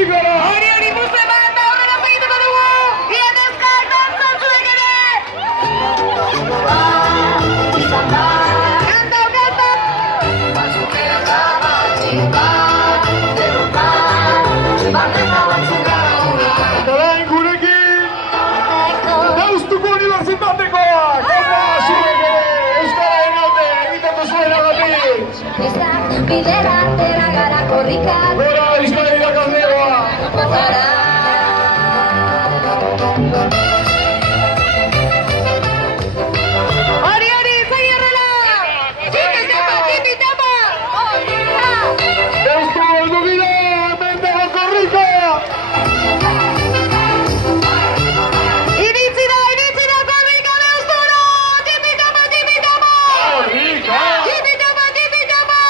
Rico-ra! Hori buzte bat da horrela segituko dugu! Ienezkak dantzan zuek ere! Kantau, kantau! Eta orain gurekin Deustuko Unibertsitatekoak! Opa, zuek ere Euskararen alde egiten duzuenagatik! Bidera atera gara korrikan Gora Euskara irakasleoa! Hori, segi horrela! Tipi tapa! Deustu heldu gida! Hemen dago korrika! Iritsi da korrika Deusturo! Tipi tapa! Korrika! Tipi tapa!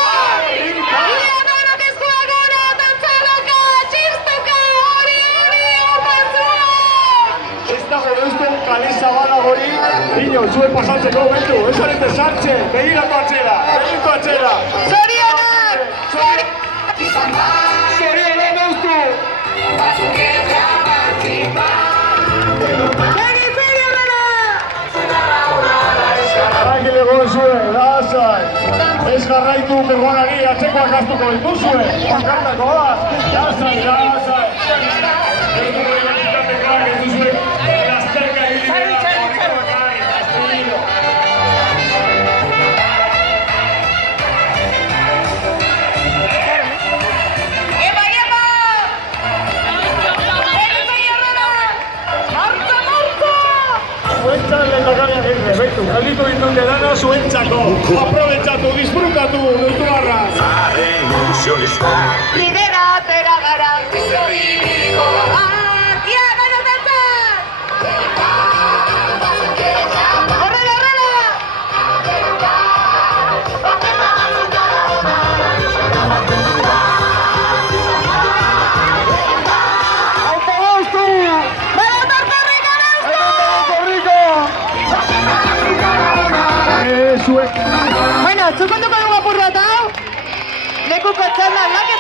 Korrika! Ianonok eskua gora, dantzalaka, txistuka, hori, opazua! Ez dago deustu kale zabala gori, niño, zuen pasatzeko momentu, ez zarete sartxe, begiratu atzera! Zorionak! Zorionak deustu! Segi horrela! Arrakile zuen, lasai! Ez jarraitu begonari atzekoak astuko dituzue! Pankartako da! Lasai! Ez dugu identitatekoak ez duzue lasterka egiten da! Epa! Segi horrela! Martza! Zuentzat lehendakariak egin behitu, galditu ditute dana zuentzako! Aprobetxatu, disfrutatu, deustu barra! Bidera atera gara, bizoriko ia, baina dantzan! Horrela! Auto deustu! Badator korrika Deustu! Korrika! Zuek! Bueno, txukunduko dugu apur bat hau? Lekuko txanda aldaketa